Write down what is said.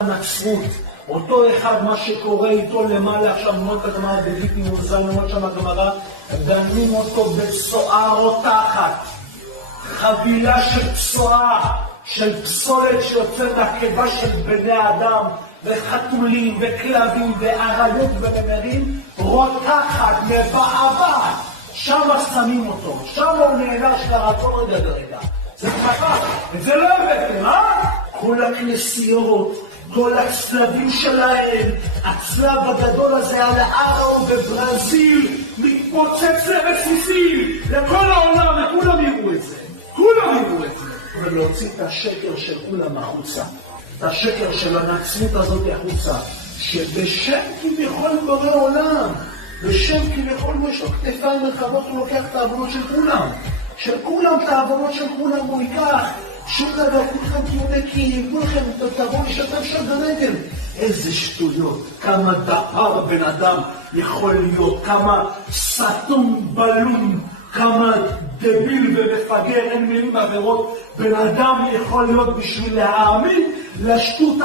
הנצרות, אותו אחד, מה שקורה איתו למעלה, עכשיו מות הגמרא בגיטין וזין, אומרת שם הגמרא, דנים אותו בצואה רותחת, חבילה של צואה, של פסולת שיוצאת מהקיבה של בני אדם, וחתולים וכלבים ואריות ונמרים, רותחת, מבעבעת, שם שמים אותו, שם הוא נענש לרצון רגע. זה ככה, וזה לא הבאתם, כל הכנסיות, כל הצלבים שלהם, הצלב הגדול הזה על ההר בברזיל, מתפוצץ לרסיסים, לכל העולם, וכולם יראו את זה. כולם יראו את זה. ולהוציא את השקר של כולם החוצה. את השקר של הנצרות הזאת החוצה. שבשם כביכול בורא עולם, בשם כביכול יש לו כתפיים רחבות, הוא לוקח את העוונות של כולם. של כולם, את העוונות של כולם הוא ייקח. שום דבר, כולכם תהיו נקיים, כולכם תבואו לשתף של גנגל. איזה שטויות, כמה דפר בן אדם יכול להיות, כמה סתום בלום, כמה דביל ומפגר, אין מילים עבירות, בן אדם יכול להיות בשביל להאמין לשטות